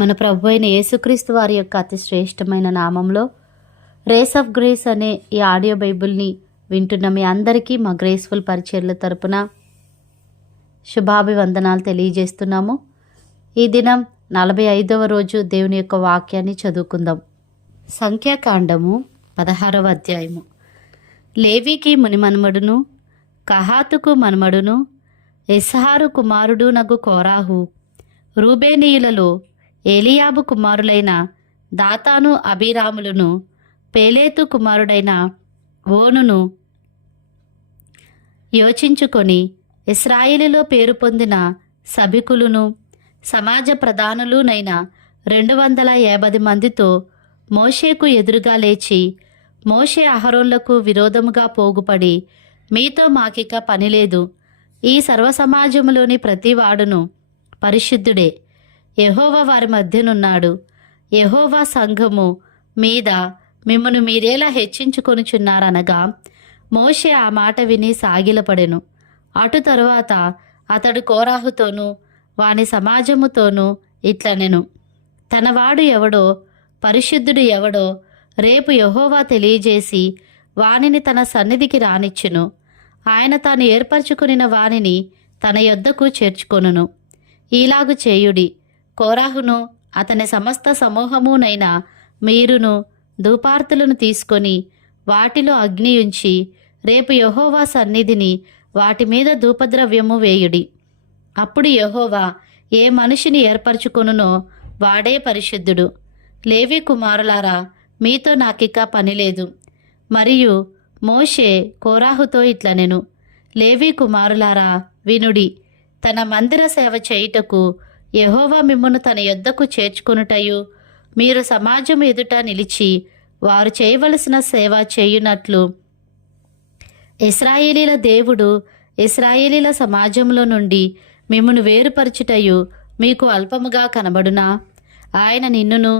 మన ప్రభు అయిన యేసుక్రీస్తు వారి యొక్క అతి శ్రేష్టమైన నామంలో రేస్ ఆఫ్ గ్రేస్ అనే ఈ ఆడియో బైబిల్ని వింటున్న మీ అందరికీ మా గ్రేస్ఫుల్ పరిచర్ల తరపున శుభాభివందనాలు తెలియజేస్తున్నాము. ఈ దినం 45వ రోజు దేవుని యొక్క వాక్యాన్ని చదువుకుందాం. సంఖ్యాకాండము 16వ అధ్యాయము. లేవీకి మునిమనుమడును కహాతుకు మనుమడును ఇస్హారు కుమారుడు నగు కోరాహు, రూబేనీయులలో ఏలియాబు కుమారులైన దాతాను అబీరాములను, పేలేతు కుమారుడైన ఓనును యోచించుకొని ఇశ్రాయేలులో పేరు పొందిన సభికులను సమాజ ప్రధానులునైన 250 మందితో మోషేకు ఎదురుగా లేచి, మోషే అహరోన్లకు విరోధముగా పోగుపడి, మీతో మాకిక పనిలేదు, ఈ సర్వసమాజములోని ప్రతివాడును పరిశుద్ధుడే, యెహోవా వారి మధ్యనున్నాడు, యెహోవా సంఘము మీద మిమ్మను మీరేలా హెచ్చించుకొనుచున్నారనగా, మోషే ఆ మాట విని సాగిలపడెను. అటు తరువాత అతడు కోరాహుతోనూ వాని సమాజముతోనూ ఇట్లనెను, తనవాడు ఎవడో పరిశుద్ధుడు ఎవడో రేపు యెహోవా తెలియజేసి వానిని తన సన్నిధికి రానిచ్చును. ఆయన తాను ఏర్పరచుకొనిన వానిని తన యొద్దకు చేర్చుకొనును. ఈలాగు చేయుడి, కోరాహును అతని సమస్త సమూహమునైన మీరును ధూపార్తులను తీసుకొని వాటిలో అగ్ని ఉంచి రేపు యెహోవా సన్నిధిని వాటి మీద ధూపద్రవ్యము వేయుడి. అప్పుడు యెహోవా ఏ మనిషిని ఏర్పరచుకొనునో వాడే పరిశుద్ధుడు. లేవి కుమారులారా, మీతో నాకిక పనిలేదు. మరియు మోషే కోరాహుతో ఇట్లనెను, లేవి కుమారులారా వినుడి, తన మందిర సేవ చేయుటకు యెహోవా మిమ్మును తన యొద్దకు చేర్చుకొనుటయు, మీరు సమాజం ఎదుట నిలిచి వారు చేయవలసిన సేవ చేయునట్లు ఇశ్రాయేలీల దేవుడు ఇశ్రాయేలీల సమాజంలో నుండి మిమ్మును వేరుపరచుటయు మీకు అల్పముగా కనబడునా? ఆయన నిన్నును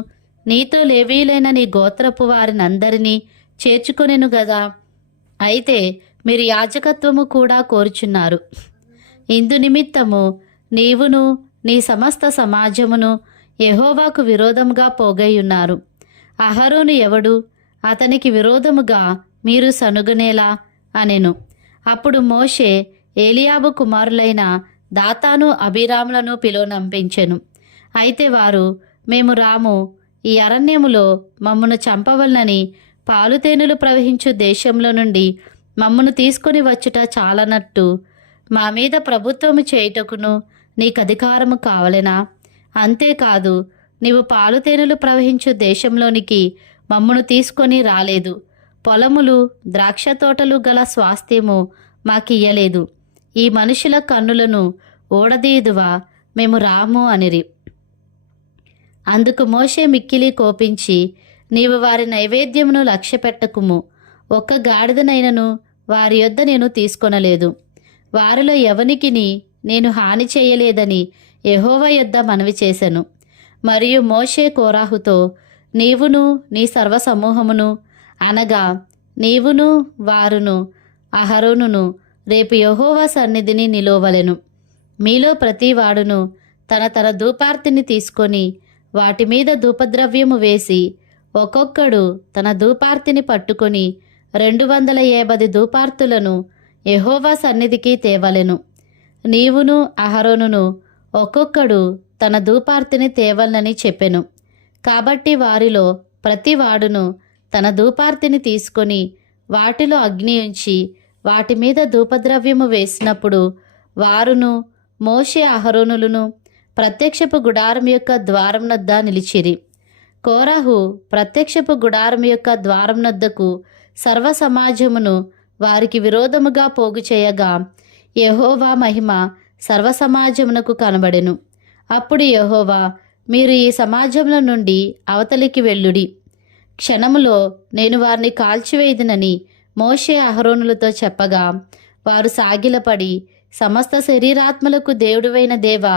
నీతో లేవీయులైన నీ గోత్రపు వారినందరినీ చేర్చుకొనెను గదా. అయితే మీరు యాజకత్వము కూడా కోరుచున్నారు. ఇందు నిమిత్తము నీవును నీ సమస్త సమాజమును యెహోవాకు విరోధముగా పోగైయున్నారు. అహరోను ఎవడు? అతనికి విరోధముగా మీరు సనుగునేలా అనెను. అప్పుడు మోషే ఏలియాబు కుమారులైన దాతాను అబీరాములను పిలువనంపించెను. అయితే వారు, మేము రాము, ఈ అరణ్యములో మమ్మను చంపవలనని పాలుతేనెలు ప్రవహించు దేశంలో నుండి మమ్మను తీసుకొని వచ్చుట చాలనట్టు మా మీద ప్రభుత్వము చేయుటకును నీకు అధికారము కావలెనా? అంతేకాదు, నీవు పాలుతేనెలు ప్రవహించు దేశంలోనికి మమ్మను తీసుకొని రాలేదు, పొలములు ద్రాక్ష తోటలు గల స్వాస్థ్యము మాకియ్యలేదు. ఈ మనుషుల కన్నులను ఓడదీయుదువా? మేము రాము అనిరి. అందుకు మోషే మిక్కిలి కోపించి, నీవు వారి నైవేద్యమును లక్ష్యపెట్టకుము, ఒక్క గాడిదనైనను వారి యొద్ద నేను తీసుకొనలేదు. వారిలో ఎవనికిని నేను హాని చేయలేదని యెహోవా యొద్ద మనవి చేసెను. మరియు మోషే కోరాహుతో, నీవును నీ సర్వసమూహమును అనగా నీవును వారును అహరోనును రేపు యెహోవా సన్నిధిని నిలువవలెను. మీలో ప్రతివాడును తన తన ధూపార్తిని తీసుకొని వాటి మీద ధూపద్రవ్యము వేసి ఒక్కొక్కడు తన ధూపార్తిని పట్టుకొని 250 ధూపార్తులను యెహోవా సన్నిధికి తేవలెను. నీవును అహరోనును ఒక్కొక్కడు తన ధూపార్తిని తేవలనని చెప్పెను. కాబట్టి వారిలో ప్రతివాడును తన ధూపార్తిని తీసుకొని వాటిలో అగ్ని ఉంచి వాటి మీద ధూపద్రవ్యము వేసినప్పుడు వారును మోషే అహరోనులను ప్రత్యక్షపు గుడారం యొక్క ద్వారం నద్ద నిలిచిరి. కోరాహు ప్రత్యక్షపు గుడారం యొక్క ద్వారం నద్దకు సర్వసమాజమును వారికి విరోధముగా పోగు చేయగా యెహోవా మహిమ సర్వసమాజమునకు కనబడెను. అప్పుడు యెహోవా, మీరు ఈ సమాజంలో నుండి అవతలికి వెళ్ళుడి, క్షణములో నేను వారిని కాల్చివేయుదునని మోషే అహరోనులతో చెప్పగా, వారు సాగిలపడి, సమస్త శరీరాత్మలకు దేవుడువైన దేవా,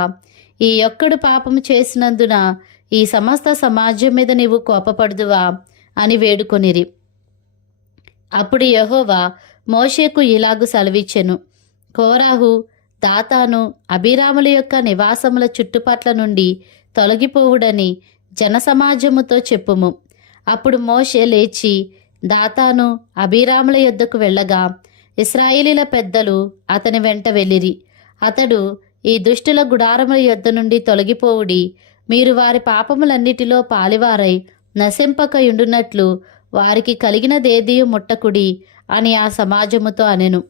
ఈ ఒక్కడు పాపము చేసినందున ఈ సమస్త సమాజం మీద నీవు కోపపడుదువా అని వేడుకొనిరి. అప్పుడు యెహోవా మోషేకు ఇలాగు సెలవిచ్చెను, కోరాహు దాతాను అబీరాముల యొక్క నివాసముల చుట్టుపట్ల నుండి తొలగిపోవుడని జనసమాజముతో చెప్పుము. అప్పుడు మోషే లేచి దాతాను అబీరాముల యొద్దకు వెళ్ళగా ఇశ్రాయేలీల పెద్దలు అతని వెంట వెళ్ళిరి. అతడు, ఈ దుష్టుల గుడారముల యొద్ద నుండి తొలగిపోవుడి, మీరు వారి పాపములన్నిటిలో పాలివారై నశింపకయుండునట్లు వారికి కలిగినదేదియు ముట్టకుడి అని ఆ సమాజముతో అనెను.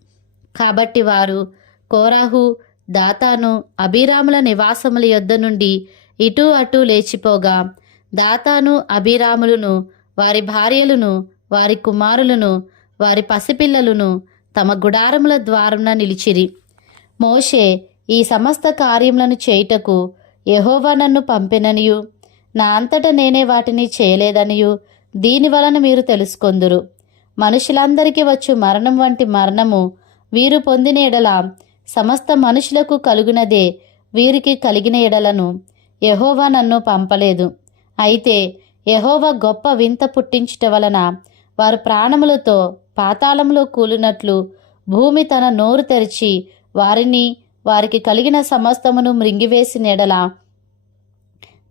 కాబట్టి వారు కోరాహు, దాతాను అబీరాముల నివాసముల యొద్ద నుండి ఇటూ అటూ లేచిపోగా దాతాను అబీరాములను వారి భార్యలను వారి కుమారులను వారి పసిపిల్లలను తమ గుడారముల ద్వారమున నిలిచిరి. మోషే, ఈ సమస్త కార్యములను చేయుటకు యెహోవా నన్ను పంపెననియు నా అంతట నేనే వాటిని చేయలేదనియు దీని వలన మీరు తెలుసుకొందురు. మనుషులందరికీ వచ్చు మరణం వంటి మరణము వీరు పొందిన ఎడల సమస్త మనుషులకు కలుగునదే వీరికి కలిగిన ఎడలను యెహోవా నన్ను పంపలేదు. అయితే యెహోవా గొప్ప వింత పుట్టించుట వలన వారు ప్రాణములతో పాతాళంలో కూలినట్లు భూమి తన నోరు తెరిచి వారిని వారికి కలిగిన సమస్తమును మృంగివేసిన ఎడల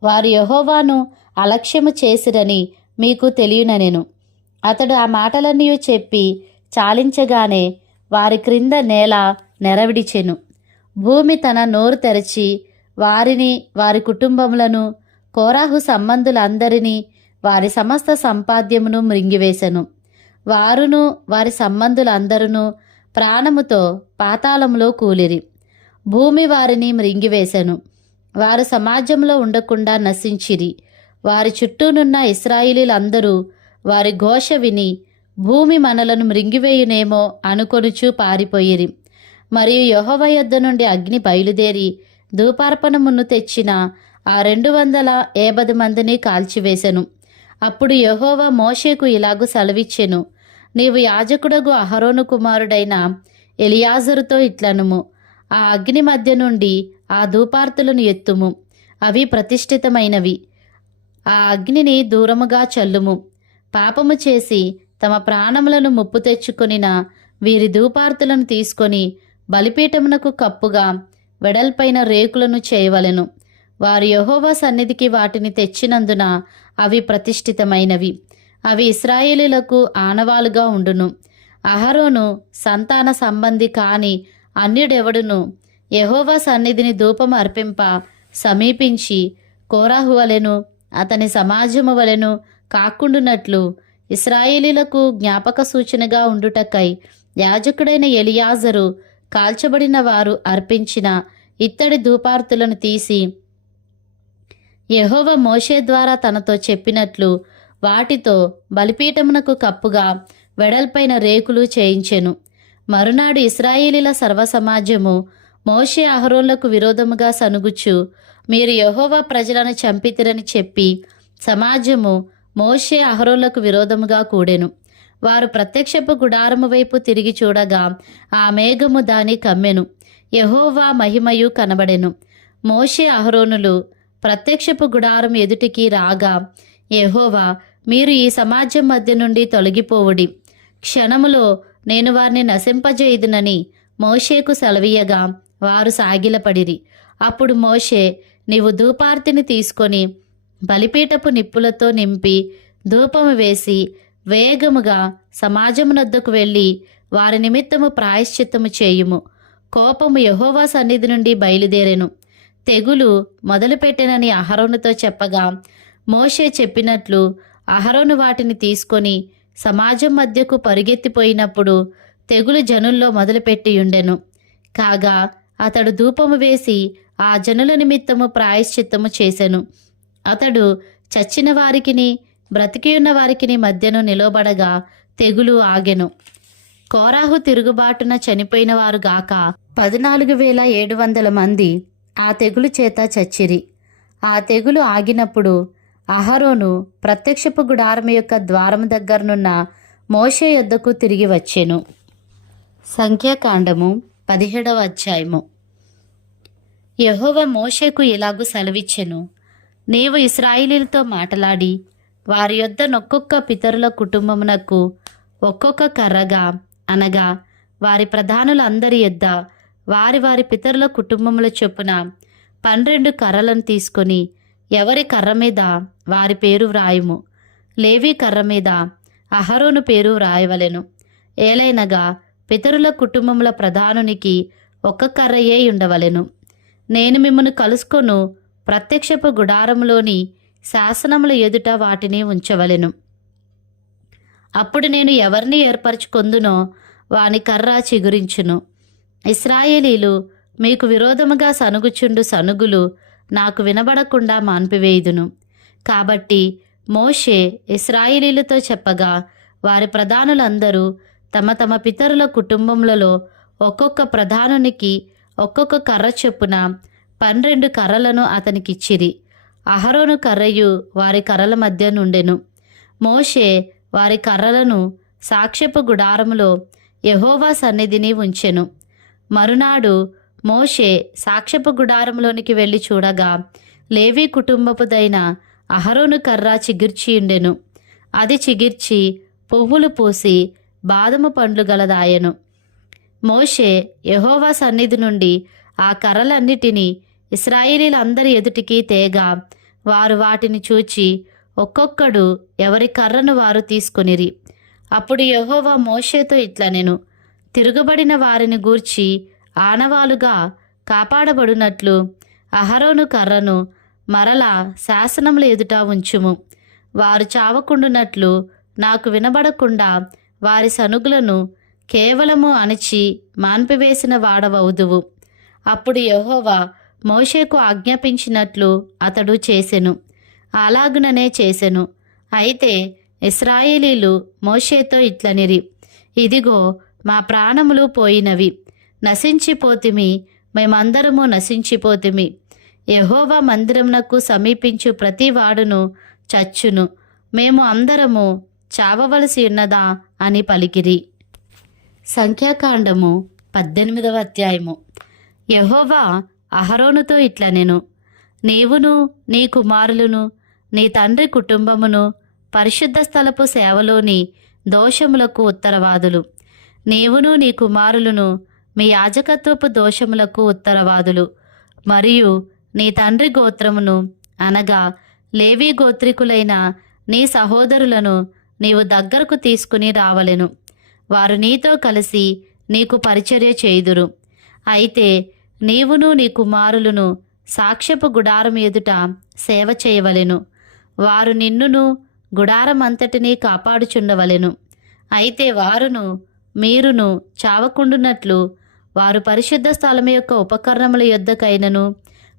వారు యెహోవాను అలక్ష్యము చేసిరని మీకు తెలియననెను. అతడు ఆ మాటలన్నీ చెప్పి చాలించగానే వారి క్రింద నేల నెరవిడిచెను. భూమి తన నోరు తెరచి వారిని వారి కుటుంబములను కోరాహు సంబంధులందరినీ వారి సమస్త సంపాద్యమును మృంగివేశెను. వారును వారి సంబంధులందరూ ప్రాణముతో పాతాళములో కూలిరి. భూమి వారిని మృంగివేశెను. వారు సమాజంలో ఉండకుండా నశించిరి. వారి చుట్టూనున్న ఇశ్రాయేలీలందరూ వారి ఘోష విని భూమి మనలను మృంగివేయునేమో అనుకొనుచు పారిపోయిరి. మరియు యెహోవా యొద్ద నుండి అగ్ని బయలుదేరి ధూపార్పణమును తెచ్చిన ఆ 250 మందిని కాల్చివేశెను. అప్పుడు యెహోవా మోషేకు ఇలాగు సెలవిచ్చెను, నీవు యాజకుడగు అహరోను కుమారుడైన ఎలియాజరుతో ఇట్లనుము, ఆ అగ్ని మధ్య నుండి ఆ ధూపార్తులను ఎత్తుము, అవి ప్రతిష్ఠితమైనవి. ఆ అగ్నిని దూరముగా చల్లుము. పాపము చేసి తమ ప్రాణములను ముప్పు తెచ్చుకొనిన వీరి ధూపార్తులను తీసుకొని బలిపీఠమునకు కప్పుగా వెడల్పైన రేకులను చేయవలెను. వారు యెహోవా సన్నిధికి వాటిని తెచ్చినందున అవి ప్రతిష్ఠితమైనవి. అవి ఇశ్రాయేలీలకు ఆనవాలుగా ఉండును. అహరోను సంతాన సంబంధి కాని అన్యుడెవడును యెహోవా సన్నిధిని ధూపం అర్పింప సమీపించి కోరాహు వలెను అతని సమాజము వలెను కాకుండునట్లు ఇశ్రాయేలీలకు జ్ఞాపక సూచనగా ఉండుటకై యాజకుడైన ఎలియాజరు కాల్చబడిన వారు అర్పించిన ఇత్తడి ధూపార్తులను తీసి యెహోవా మోషే ద్వారా తనతో చెప్పినట్లు వాటితో బలిపీఠమునకు కప్పుగా వెడల్పైన రేకులు చేయించెను. మరునాడు ఇశ్రాయేలీల సర్వసమాజము మోషే అహరోన్లకు విరోధముగా సనుగుచు, మీరు యెహోవా ప్రజలను చంపితిరని చెప్పి సమాజము మోషే అహరోన్లకు విరోధముగా కూడెను. వారు ప్రత్యక్షపు గుడారము వైపు తిరిగి చూడగా ఆ మేఘము దాని కమ్మెను. యెహోవా మహిమయు కనబడెను. మోషే అహరోనులు ప్రత్యక్షపు గుడారం ఎదుటికి రాగా యెహోవా, మీరు ఈ సమాజం మధ్య నుండి తొలగిపోవుడి, క్షణములో నేను వారిని నశింపజేయుదునని మోషేకు సెలవీయగా వారు సాగిలపడిరి. అప్పుడు మోషే, నీవు ధూపార్తిని తీసుకొని బలిపీఠపు నిప్పులతో నింపి ధూపము వేసి వేగముగా సమాజమునొద్దకు వెళ్ళి వారి నిమిత్తము ప్రాయశ్చిత్తము చేయుము. కోపము యెహోవా సన్నిధి నుండి బయలుదేరెను. తెగులు మొదలుపెట్టెనని అహరోనుతో చెప్పగా మోషే చెప్పినట్లు అహరోను వాటిని తీసుకొని సమాజం మధ్యకు పరుగెత్తిపోయినప్పుడు తెగులు జనుల్లో మొదలుపెట్టియుండెను. కాగా అతడు ధూపము వేసి ఆ జనుల నిమిత్తము ప్రాయశ్చిత్తము చేసెను. అతడు చచ్చిన వారికిని బ్రతికియున్న వారికిని మధ్యను నిలబడగా తెగులు ఆగెను. కోరాహు తిరుగుబాటున చనిపోయిన వారు గాక 14,700 మంది ఆ తెగులు చేత చచ్చిరి. ఆ తెగులు ఆగినప్పుడు అహరోను ప్రత్యక్షపు గుడారం యొక్క ద్వారం దగ్గరనున్న మోషే యొద్దకు తిరిగి వచ్చెను. సంఖ్యాకాండము 17వ అధ్యాయము. యెహోవా మోషేకు ఇలాగు సెలవిచ్చెను, నీవు ఇశ్రాయేలీలతో మాటలాడి వారి యొద్ద నొక్కొక్క పితరుల కుటుంబమునకు ఒక్కొక్క కర్రగా, అనగా వారి ప్రధానులందరి యొద్ద వారి వారి పితరుల కుటుంబముల చొప్పున 12 కర్రలను తీసుకొని ఎవరి కర్ర మీద వారి పేరు వ్రాయుము. లేవి కర్ర మీద అహరోను పేరు వ్రాయవలెను. ఏలైనగా పితరుల కుటుంబముల ప్రధానునికి ఒక్క కర్రయే ఉండవలెను. నేను మిమ్మను కలుసుకొను ప్రత్యక్షపు గుడారములోని శాసనముల ఎదుట వాటిని ఉంచవలెను. అప్పుడు నేను ఎవరిని ఏర్పరచుకొందునో వాని కర్ర చిగురించును. ఇశ్రాయేలీలు మీకు విరోధముగా సనుగుచుండు సనుగులు నాకు వినబడకుండా మాన్పివేయుదును. కాబట్టి మోషే ఇశ్రాయేలీలతో చెప్పగా వారి ప్రధానులందరూ తమ తమ పితరుల కుటుంబములలో ఒక్కొక్క ప్రధానునికి ఒక్కొక్క కర్ర చొప్పున 12 కర్రలను అతనికిచ్చిరి. అహరోను కర్రయు వారి కర్రల మధ్య నుండెను. మోషే వారి కర్రలను సాక్ష్యపు గుడారములో యెహోవా సన్నిధిని ఉంచెను. మరునాడు మోషే సాక్ష్యపు గుడారంలోనికి వెళ్ళి చూడగా లేవి కుటుంబపుదైన అహరోను కర్ర చిగిర్చియుండెను. అది చిగిర్చి పువ్వులు పూసి బాదము పండ్లు గలదాయెను. మోషే యెహోవా సన్నిధి నుండి ఆ కర్రలన్నిటినీ ఇశ్రాయేలీలందరి ఎదుటికి తేగా వారు వాటిని చూచి ఒక్కొక్కడు ఎవరి కర్రను వారు తీసుకొనిరి. అప్పుడు యెహోవా మోషేతో ఇట్లనెను, తిరుగుబడిన వారిని గూర్చి ఆనవాలుగా కాపాడబడినట్లు అహరోను కర్రను మరలా శాసనముల ఎదుట ఉంచుము. వారు చావకుండునట్లు నాకు వినబడకుండా వారి సనుగులను కేవలము అణిచి మాన్పివేసిన వాడవవుదువు. అప్పుడు యెహోవా మోషేకు ఆజ్ఞాపించినట్లు అతడు చేసెను. అలాగుననే చేసెను. అయితే ఇశ్రాయేలీలు మోషేతో ఇట్లనిరి, ఇదిగో మా ప్రాణములు పోయినవి, నశించిపోతిమి, మేమందరము నశించిపోతిమి. యెహోవా మందిరమునకు సమీపించు ప్రతి వాడును చచ్చును, మేము అందరము చావవలసి ఉన్నదా అని పలికిరి. సంఖ్యాకాండము 18వ అధ్యాయము. యెహోవా అహరోనుతో ఇట్లనెను, నీవును నీ కుమారులను నీ తండ్రి కుటుంబమును పరిశుద్ధ స్థలపు సేవలోని దోషములకు ఉత్తరవాదులు. నీవును నీ కుమారులను మీ యాజకత్వపు దోషములకు ఉత్తరవాదులు. మరియు నీ తండ్రి గోత్రమును అనగా లేవీ గోత్రికులైన నీ సహోదరులను నీవు దగ్గరకు తీసుకుని రావలెను. వారు నీతో కలిసి నీకు పరిచర్య చేయుదురు. అయితే నీవును నీ కుమారులను సాక్ష్యపు గుడారం ఎదుట సేవ చేయవలెను. వారు నిన్నును గుడారమంతటినీ కాపాడుచుండవలెను. అయితే వారును మీరును చావకుండునట్లు వారు పరిశుద్ధ స్థలము యొక్క ఉపకరణముల యొద్దకైనను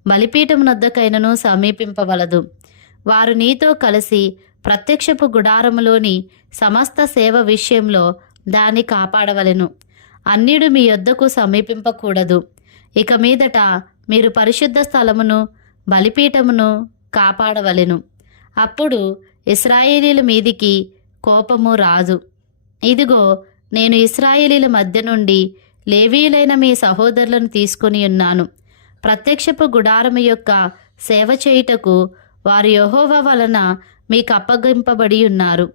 బలిపీఠమునొద్దకైనను సమీపింపవలదు. వారు నీతో కలిసి ప్రత్యక్షపు గుడారములోని సమస్త సేవ విషయంలో దాన్ని కాపాడవలెను. అన్యుడు మీ యొద్దకు సమీపింపకూడదు. ఇక మీదట మీరు పరిశుద్ధ స్థలమును బలిపీఠమును కాపాడవలెను. అప్పుడు ఇశ్రాయేలీల మీదికి కోపము రాదు. ఇదిగో నేను ఇశ్రాయేలీల మధ్య నుండి లేవీయులైన మీ సహోదరులను తీసుకుని ఉన్నాను. ప్రత్యక్షపు గుడారము యొక్క సేవ చేయుటకు వారు యెహోవా వలన మీకు అప్పగింపబడి ఉన్నారు.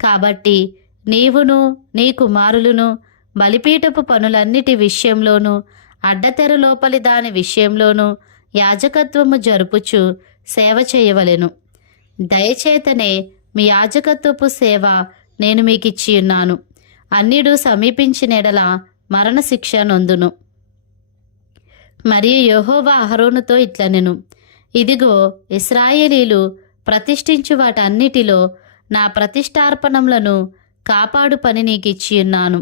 కాబట్టి నీవును నీ కుమారులను బలిపీఠపు పనులన్నిటి విషయంలోనూ అడ్డతెర లోపలి దాని విషయంలోనూ యాజకత్వము జరుపుచు సేవ చేయవలెను. దయచేతనే మీ యాజకత్వపు సేవ నేను మీకిచ్చి ఉన్నాను. అన్యుడు సమీపించినెడల మరణశిక్ష నొందును. మరియు యెహోవా అహరోనుతో ఇట్లనెను, ఇదిగో ఇశ్రాయేలీలు ప్రతిష్ఠించు వాటన్నిటిలో నా ప్రతిష్టార్పణములను కాపాడు పని నీకిచ్చి ఉన్నాను.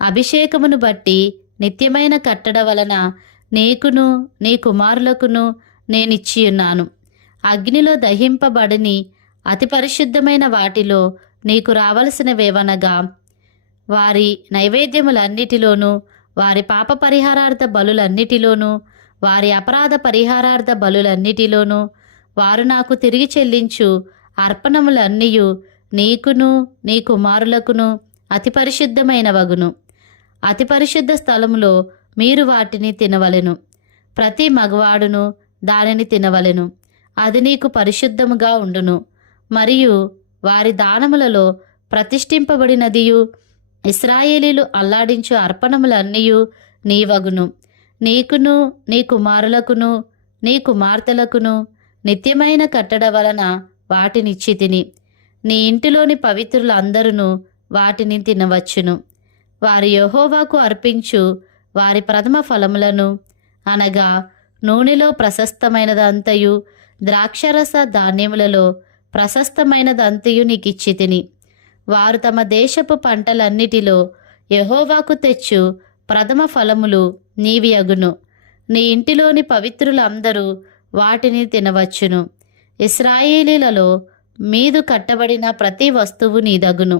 అభిషేకమును బట్టి నిత్యమైన కట్టడ వలన నీకును నీ కుమారులకును నేనిచ్చి ఉన్నాను. అగ్నిలో దహింపబడని అతి పరిశుద్ధమైన వాటిలో నీకు రావలసినవేవనగా వారి నైవేద్యములన్నిటిలోనూ వారి పాప పరిహారార్థ బలులన్నిటిలోనూ వారి అపరాధ పరిహారార్థ బలులన్నిటిలోనూ వారు నాకు తిరిగి చెల్లించు అర్పణములన్నీయు నీకును నీ కుమారులకును అతి పరిశుద్ధమైనవగును. అతి పరిశుద్ధ స్థలములో మీరు వాటిని తినవలెను. ప్రతి మగవాడును దానిని తినవలెను. అది నీకు పరిశుద్ధముగా ఉండును. మరియు వారి దానములలో ప్రతిష్ఠింపబడినదియు ఇశ్రాయేలీలు అల్లాడించు అర్పణములన్నీయు నీవగును. నీకును నీ కుమారులకును నీ కుమార్తెలకును నిత్యమైన కట్టడ వలన వాటినిచ్చితిని. నీ ఇంటిలోని పవిత్రులందరూ వాటిని తినవచ్చును. వారి యెహోవాకు అర్పించు వారి ప్రథమ ఫలములను అనగా నూనెలో ప్రశస్తమైనదంతయు ద్రాక్షరస ధాన్యములలో ప్రశస్తమైనదంతయు నీకిచ్చితిని. వారు తమ దేశపు పంటలన్నిటిలో యెహోవాకు తెచ్చు ప్రథమ ఫలములు నీవి అగును. నీ ఇంటిలోని పవిత్రులందరూ వాటిని తినవచ్చును. ఇశ్రాయేలీలలో మీదు కట్టబడిన ప్రతి వస్తువు నీదగును.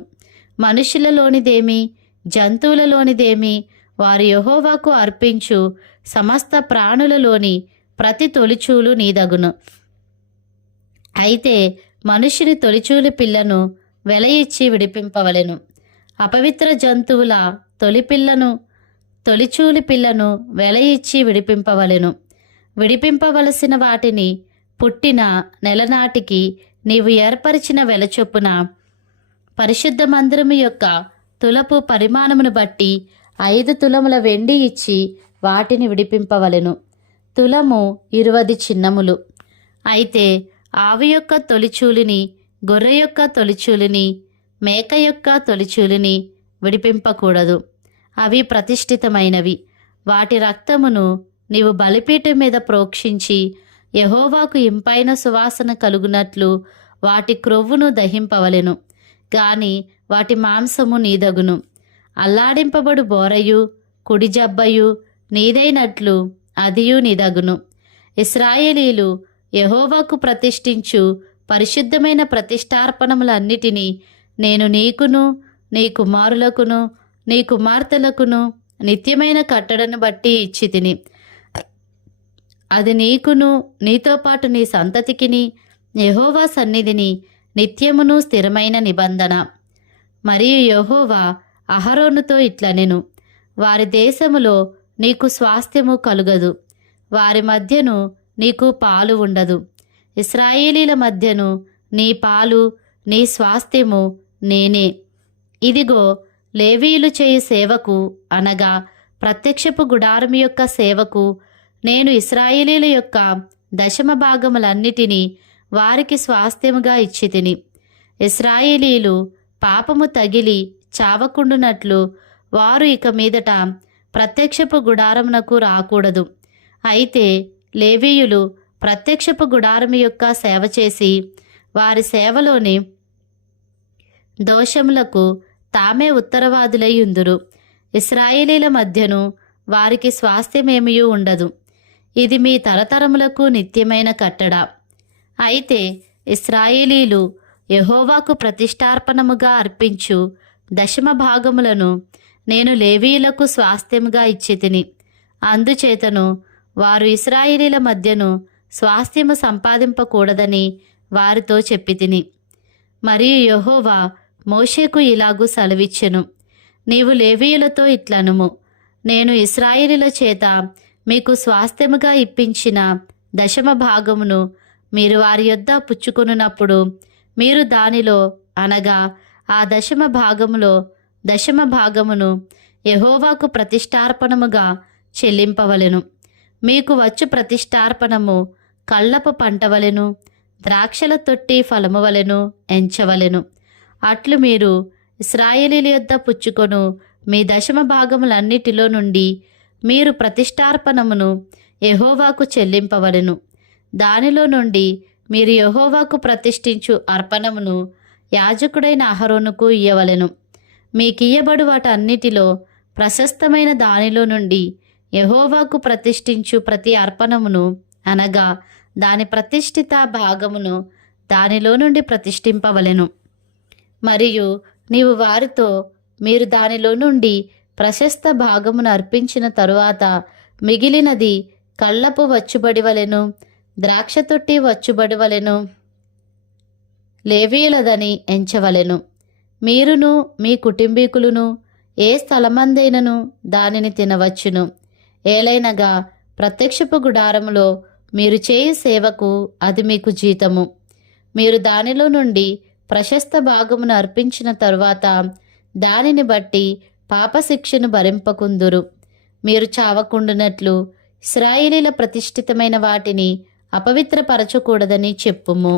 మనుషులలోనిదేమి జంతువులలోనిదేమి వారు యెహోవాకు అర్పించు సమస్త ప్రాణులలోని ప్రతి తొలిచూలు నీదగును. అయితే మనుషుని తొలిచూలు పిల్లను వెల ఇచ్చి విడిపింపవలెను. అపవిత్ర జంతువుల తొలిచూలి పిల్లను వెల ఇచ్చి విడిపింపవలెను. విడిపింపవలసిన వాటిని పుట్టిన నెలనాటికి నీవు ఏర్పరిచిన వెల చొప్పున పరిశుద్ధ మందిరము యొక్క తులపు పరిమాణమును బట్టి 5 తులముల వెండి ఇచ్చి వాటిని విడిపింపవలెను. తులము 20 చిన్నములు. అయితే ఆవు యొక్క తొలిచూలిని, గొర్రె యొక్క తొలిచూలిని, మేక యొక్క తొలిచూలిని విడిపింపకూడదు. అవి ప్రతిష్ఠితమైనవి. వాటి రక్తమును నీవు బలిపీఠం మీద ప్రోక్షించి యెహోవాకు ఇంపైన సువాసన కలుగునట్లు వాటి క్రొవ్వును దహింపవలెను. గాని వాటి మాంసము నీదగును. అల్లాడింపబడు బోరయు కుడి జబ్బయు నీదైనట్లు అదియు నీదగును. ఇశ్రాయేలీలు యెహోవాకు ప్రతిష్ఠించు పరిశుద్ధమైన ప్రతిష్టార్పణములన్నిటినీ నేను నీకును నీ కుమారులకును నీ కుమార్తెలకును నిత్యమైన కట్టడను బట్టి ఇచ్చితిని. అది నీకును నీతో పాటు నీ సంతతికిని యెహోవా సన్నిధిని నిత్యమును స్థిరమైన నిబంధన. మరియు యెహోవా అహరోనుతో ఇట్లనెను, వారి దేశములో నీకు స్వాస్థ్యము కలుగదు, వారి మధ్యను నీకు పాలు ఉండదు. ఇశ్రాయేలీల మధ్యను నీ పాలు నీ స్వాస్థ్యము నేనే. ఇదిగో లేవీయులు చేయు సేవకు అనగా ప్రత్యక్షపు గుడారం యొక్క సేవకు నేను ఇశ్రాయేలీల యొక్క దశమ భాగములన్నిటినీ వారికి స్వాస్థ్యముగా ఇచ్చితిని. ఇశ్రాయేలీలు పాపము తగిలి చావకుండునట్లు వారు ఇక మీదట ప్రత్యక్షపు గుడారమునకు రాకూడదు. అయితే లేవీయులు ప్రత్యక్షపు గుడారము యొక్క సేవ చేసి వారి సేవలోని దోషములకు తామే ఉత్తరవాదులై ఉందురు. ఇశ్రాయేలీల మధ్యను వారికి స్వాస్థ్యమేమీ ఉండదు. ఇది మీ తరతరములకు నిత్యమైన కట్టడ. అయితే ఇశ్రాయేలీలు యెహోవాకు ప్రతిష్టార్పణముగా అర్పించు దశమ భాగములను నేను లేవీయులకు స్వాస్థ్యముగా ఇచ్చితిని. అందుచేతను వారు ఇశ్రాయేలీల మధ్యను స్వాస్థ్యము సంపాదింపకూడదని వారితో చెప్పితిని. మరియు యెహోవా మోషేకు ఇలాగూ సెలవిచ్చెను, నీవు లేవీయులతో ఇట్లనుము, నేను ఇశ్రాయేలీల చేత మీకు స్వాస్థ్యముగా ఇప్పించిన దశమ భాగమును మీరు వారి యొద్ద పుచ్చుకొనున్నప్పుడు మీరు దానిలో అనగా ఆ దశమ భాగమును యెహోవాకు ప్రతిష్టార్పణముగా చెల్లింపవలెను. మీకు వచ్చు ప్రతిష్టార్పణము కళ్ళపు పంటవలెను, ద్రాక్షల తొట్టి ఫలము వలెను ఎంచవలెను. అట్లు మీరు ఇశ్రాయేలీల యొద్ద పుచ్చుకొను మీ దశమ భాగములన్నిటిలో నుండి మీరు ప్రతిష్టార్పణమును యెహోవాకు చెల్లింపవలెను. దానిలో నుండి మీరు యెహోవాకు ప్రతిష్ఠించు అర్పణమును యాజకుడైన అహరోనుకు ఇయ్యవలెను. మీకియ్యబడు వాటన్నిటిలో ప్రశస్తమైన దానిలో నుండి యెహోవాకు ప్రతిష్ఠించు ప్రతి అర్పణమును అనగా దాని ప్రతిష్ఠిత భాగమును దానిలో నుండి ప్రతిష్ఠింపవలెను. మరియు నీవు వారితో మీరు దానిలో నుండి ప్రశస్త భాగమును అర్పించిన తరువాత మిగిలినది కళ్ళపు వచ్చుబడి వలెను, ద్రాక్ష తొట్టి వచ్చుబడి వలెను లేవీయులదని ఎంచవలెను. మీరును మీ కుటుంబీకులను ఏ స్థలమందైనను దానిని తినవచ్చును. ఏలైనగా ప్రత్యక్షపు గుడారములో మీరు చేయు సేవకు అది మీకు జీతము. మీరు దానిలో నుండి ప్రశస్త భాగమును అర్పించిన తరువాత దానిని బట్టి పాపశిక్షను భరింపకుందురు. మీరు చావకుండునట్లు ఇశ్రాయేలీల ప్రతిష్ఠితమైన వాటిని అపవిత్రపరచకూడదని చెప్పుము.